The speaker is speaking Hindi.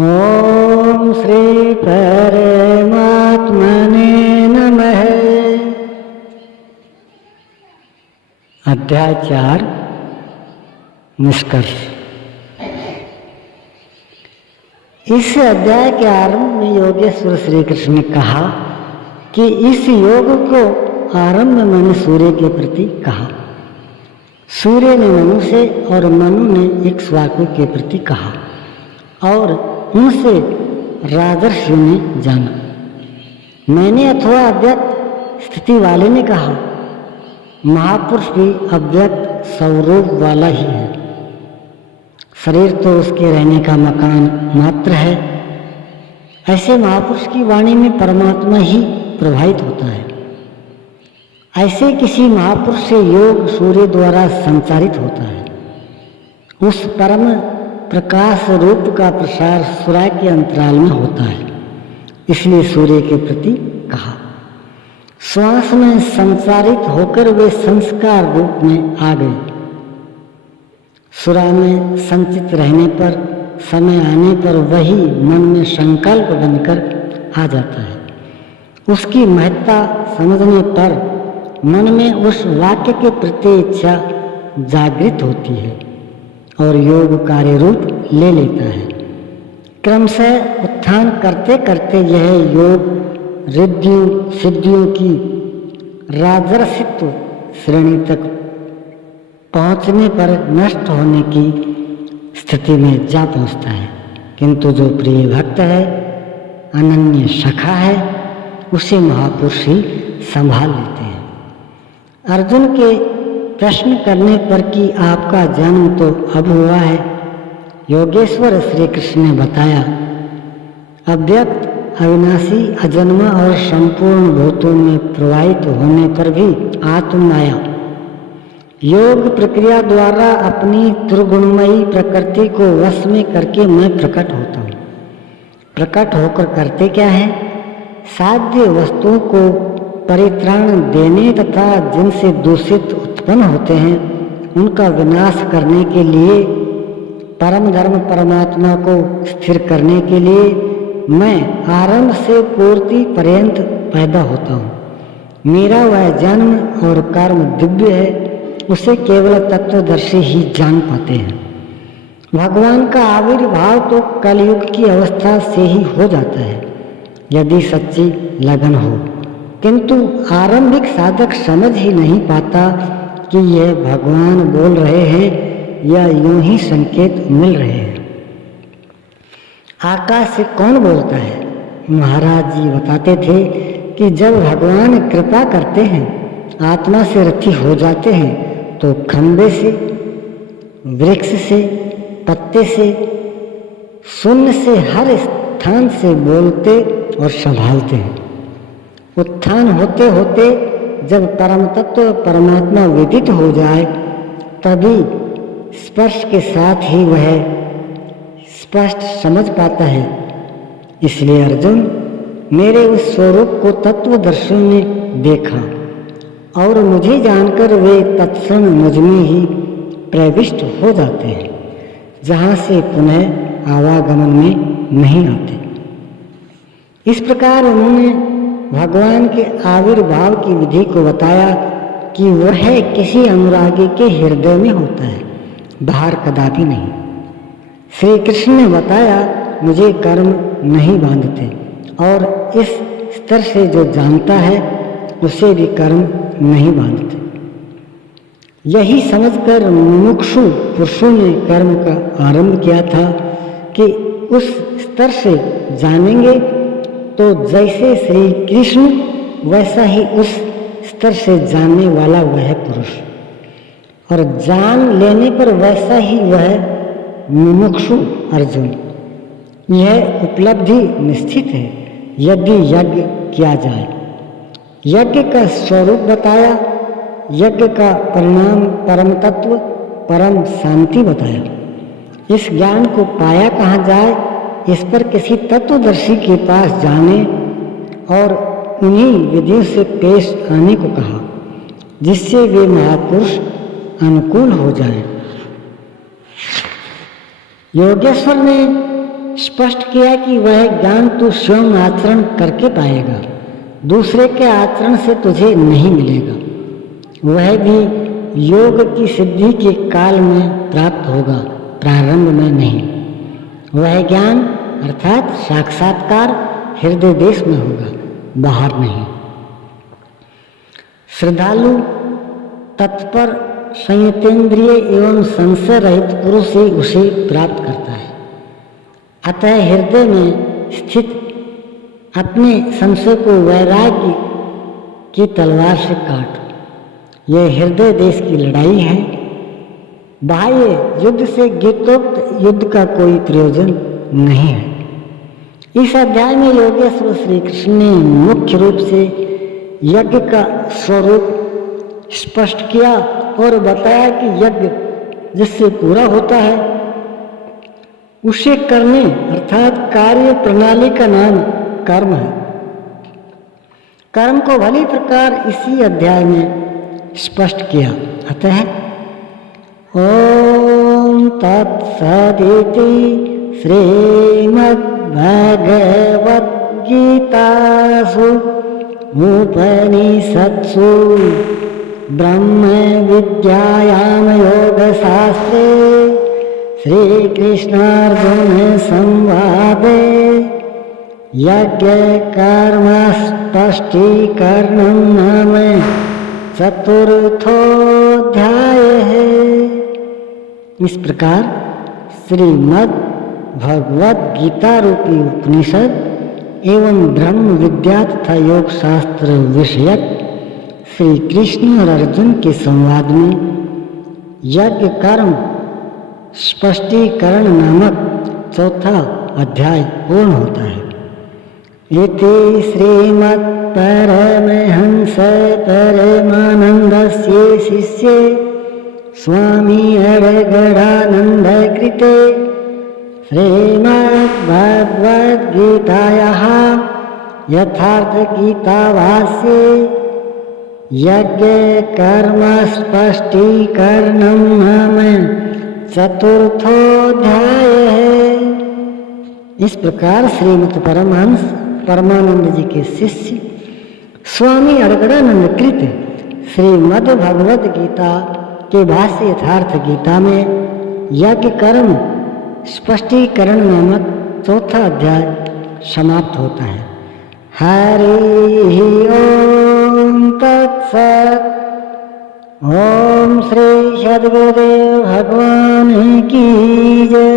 ओम श्री परमात्मने नमः। अध्याय 4 निष्कर्ष। इस अध्याय के आरंभ में योगेश्वर श्री कृष्ण ने कहा कि इस योग को आरंभ में मैंने सूर्य के प्रति कहा, सूर्य ने मनु से और मनु ने इक्ष्वाकु के प्रति कहा और उनसे राजर्षियों ने जाना। मैंने अथवा अव्यक्त स्थिति वाले ने कहा, महापुरुष भी अव्यक्त स्वरूप वाला ही है, शरीर तो उसके रहने का मकान मात्र है। ऐसे महापुरुष की वाणी में परमात्मा ही प्रभावित होता है। ऐसे किसी महापुरुष से योग सूर्य द्वारा संचारित होता है। उस परम प्रकाश रूप का प्रसार सूर्य के अंतराल में होता है, इसलिए सूर्य के प्रति कहा। श्वास में संचारित होकर वे संस्कार रूप में आ गए। सूर्य में संचित रहने पर, समय आने पर वही मन में संकल्प बनकर आ जाता है। उसकी महत्ता समझने पर मन में उस वाक्य के प्रति इच्छा जागृत होती है और योग कार्य रूप ले लेता है। क्रमशः उत्थान करते करते यह योग रिद्धियों सिद्धियों की राजर्षित्व श्रेणी तक पहुंचने पर नष्ट होने की स्थिति में जा पहुंचता है। किंतु जो प्रिय भक्त है, अनन्य सखा है, उसे महापुरुष ही संभाल लेते हैं। अर्जुन के प्रश्न करने पर कि आपका जन्म तो अब हुआ है, योगेश्वर श्री कृष्ण ने बताया, अव्यक्त अविनाशी अजन्मा और संपूर्ण भूतों में प्रवाहित होने पर भी आत्ममाया योग प्रक्रिया द्वारा अपनी त्रिगुणमयी प्रकृति को वश में करके मैं प्रकट होता हूँ। प्रकट होकर करते क्या है? साध्य वस्तुओं को परित्राण देने तथा जिनसे दूषित उत्पन्न होते हैं उनका विनाश करने के लिए, परम धर्म परमात्मा को स्थिर करने के लिए मैं आरंभ से पूर्ति पर्यंत पैदा होता हूँ। मेरा वह जन्म और कर्म दिव्य है, उसे केवल तत्वदर्शी ही जान पाते हैं। भगवान का आविर्भाव तो कलयुग की अवस्था से ही हो जाता है यदि सच्ची लगन हो, किंतु आरंभिक साधक समझ ही नहीं पाता कि यह भगवान बोल रहे हैं या यूं ही संकेत मिल रहे हैं। आकाश से कौन बोलता है? महाराज जी बताते थे कि जब भगवान कृपा करते हैं, आत्मा से रथी हो जाते हैं, तो खंबे से, वृक्ष से, पत्ते से, शून्य से, हर स्थान से बोलते और संभालते हैं। उत्थान होते होते जब परम तत्व परमात्मा विदित हो जाए, तभी स्पर्श के साथ ही वह स्पष्ट समझ पाता है। इसलिए अर्जुन, मेरे उस स्वरूप को तत्वदर्शियों ने देखा और मुझे जानकर वे तत्क्षण मुझ में ही प्रविष्ट हो जाते हैं, जहाँ से पुनः आवागमन में नहीं आते। इस प्रकार उन्होंने भगवान के आविर्भाव की विधि को बताया कि वह किसी अनुरागी के हृदय में होता है, बाहर कदापि नहीं। श्री कृष्ण ने बताया, मुझे कर्म नहीं बांधते और इस स्तर से जो जानता है उसे भी कर्म नहीं बांधते। यही समझकर मुमुक्षु पुरुषों ने कर्म का आरंभ किया था कि उस स्तर से जानेंगे तो जैसे श्री कृष्ण वैसा ही उस स्तर से जानने वाला वह पुरुष, और जान लेने पर वैसा ही वह मुमुक्षु अर्जुन। यह उपलब्धि निश्चित है यदि यज्ञ किया जाए। यज्ञ का स्वरूप बताया, यज्ञ का परिणाम परम तत्व परम शांति बताया। इस ज्ञान को पाया कहाँ जाए, इस पर किसी तत्वदर्शी के पास जाने और उन्हीं विधियों से पेश आने को कहा, जिससे वे महापुरुष अनुकूल हो जाएं। योगेश्वर ने स्पष्ट किया कि वह ज्ञान तू स्वयं आचरण करके पाएगा, दूसरे के आचरण से तुझे नहीं मिलेगा। वह भी योग की सिद्धि के काल में प्राप्त होगा, प्रारंभ में नहीं। वह ज्ञान अर्थात साक्षात्कार हृदय देश में होगा, बाहर नहीं। श्रद्धालु, तत्पर, संयतेंद्रिय एवं संशय रहित पुरुष ही उसे प्राप्त करता है। अतः हृदय में स्थित अपने संशय को वैराग्य की तलवार से काट। यह हृदय देश की लड़ाई है। बाह्य युद्ध से गीतोक्त युद्ध का कोई प्रयोजन नहीं है। इस अध्याय में योगेश्वर श्री कृष्ण ने मुख्य रूप से यज्ञ का स्वरूप स्पष्ट किया और बताया कि यज्ञ जिससे पूरा होता है उसे करने अर्थात कार्य प्रणाली का नाम कर्म है। कर्म को भली प्रकार इसी अध्याय में स्पष्ट किया। अतः ओम तत्सदिति श्रीमद्भगवद्गीतासु उपनिषत्सु ब्रह्म विद्यायाम योगशास्त्रे श्रीकृष्णार्जुन संवादे यज्ञ कर्म स्पष्टीकरणं नाम चतुर्थोऽध्याय है। इस प्रकार श्रीमद् भगवद गीता रूपी उपनिषद एवं ब्रह्म विद्या तथा योग शास्त्र विषयक श्री कृष्ण और अर्जुन के संवाद में यज्ञ कर्म स्पष्टीकरण नामक चौथा अध्याय पूर्ण होता है। इति श्रीमद् परमहंस परमानंदस्य शिष्ये स्वामी अड़गड़ानंद कृते श्रीमद् भगवद गीतायाः यथार्थ गीताभाष्ये यज्ञ कर्म स्पष्टीकरणं नाम चतुर्थोऽध्याय है। इस प्रकार श्रीमद् परमहंस परमानंद जी के शिष्य स्वामी अड़गड़ानंद कृत श्रीमद् भगवद गीता के भाष्य यथार्थ गीता में यज्ञ कर्म स्पष्टीकरण नामक चौथा अध्याय समाप्त होता है। हरि ओम तत्सत्। ओम श्री सद्गुरुदेव भगवान की जय।